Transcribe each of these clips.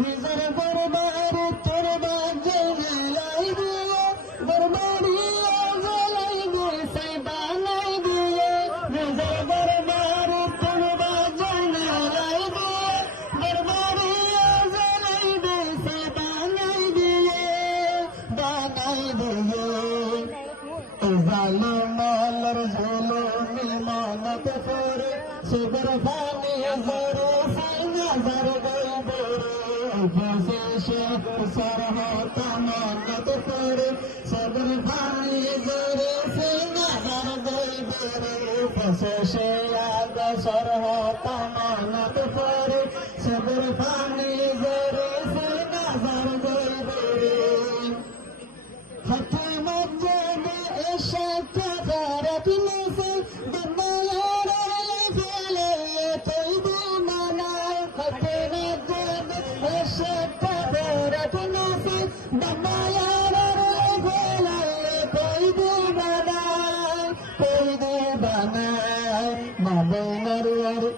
নিজের দরবার তোর বাজাই দিয়ে দরবারিয়া জ্বালাই দিয়েছে বানাই দিয়ে নিজের দরবার তোর বাজাই দিয়ে দরবারিয়া জ্বালাই দিয়েছে বানাই দিয়ে জালিমালার জুলুমি মানত করে সবর ফানি জরে সিঙ্গার গইবে বসে সরহত মানত করে সবর ফানি জরে সিঙ্গার গইবে বসে আগ সরহত মানত করে সবর ফানি জরে সিঙ্গার গইবে হাতে মধ্যে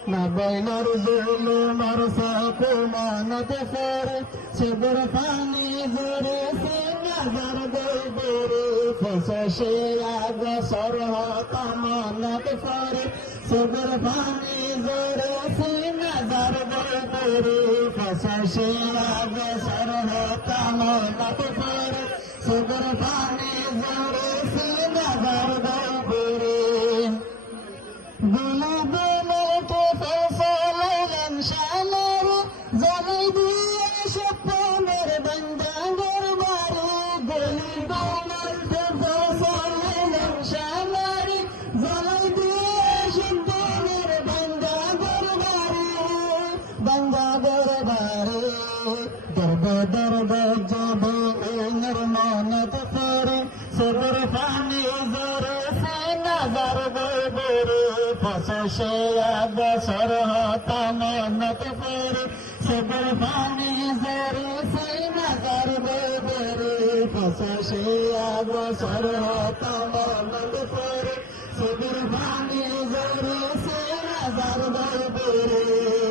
Nabaynar zulumar sakumanat fare sabr fani zure sinazar goybere fashe aga sarhat amanat fare sabr fani zure sinazar goybere fashe aga sarhat amanat fare sabr fani zure sinazar goybere জানাই দিয়ে সপনের বান্দা দরবারে গলি গলিতে ফসলের শামারে জানাই দিয়ে সপনের বান্দা দরবারে দরব যাবে ওনার মানত করে সবর ফানি জরে সে নাজার গইবে ফসে আগ সরহত মানত করে সবর ফানি জরে সে নাজার গইবে ফসে আগ সরহত মানত করে সবর ফানি জরে সে নাজার গইবে